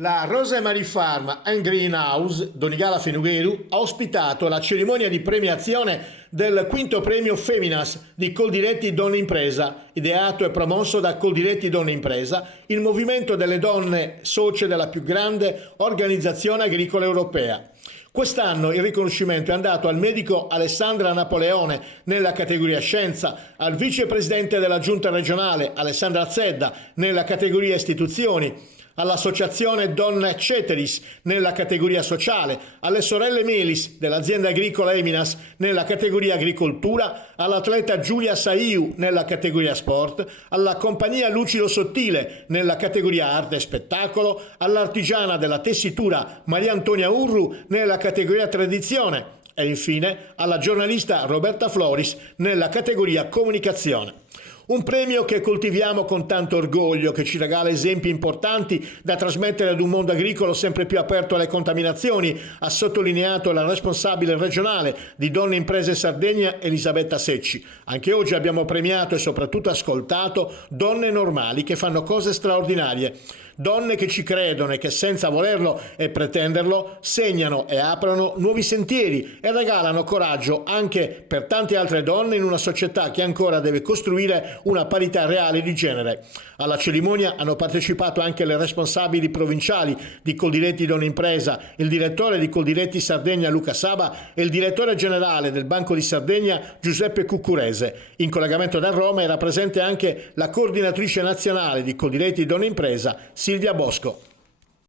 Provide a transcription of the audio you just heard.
La Rosa Marie Farm and Greenhouse Donigala Fenugheru ha ospitato la cerimonia di premiazione del quinto premio Feminas di Coldiretti Donne Impresa, ideato e promosso da Coldiretti Donne Impresa, il movimento delle donne socie della più grande organizzazione agricola europea. Quest'anno il riconoscimento è andato al medico Alessandra Napoleone nella categoria Scienza, al vicepresidente della Giunta regionale Alessandra Zedda nella categoria Istituzioni, all'associazione Donna Ceteris nella categoria sociale, alle sorelle Melis dell'azienda agricola Eminas nella categoria agricoltura, all'atleta Giulia Saiu nella categoria sport, alla compagnia Lucido Sottile nella categoria arte e spettacolo, all'artigiana della tessitura Maria Antonia Urru nella categoria tradizione e infine alla giornalista Roberta Floris nella categoria comunicazione. Un premio che coltiviamo con tanto orgoglio, che ci regala esempi importanti da trasmettere ad un mondo agricolo sempre più aperto alle contaminazioni, ha sottolineato la responsabile regionale di Donne Imprese Sardegna Elisabetta Secci. Anche oggi abbiamo premiato e soprattutto ascoltato donne normali che fanno cose straordinarie. Donne che ci credono e che senza volerlo e pretenderlo segnano e aprono nuovi sentieri e regalano coraggio anche per tante altre donne in una società che ancora deve costruire una parità reale di genere. Alla cerimonia hanno partecipato anche le responsabili provinciali di Coldiretti Donne Impresa, il direttore di Coldiretti Sardegna Luca Saba e il direttore generale del Banco di Sardegna Giuseppe Cuccurese. In collegamento da Roma era presente anche la coordinatrice nazionale di Coldiretti Donne Impresa Silvia Bosco.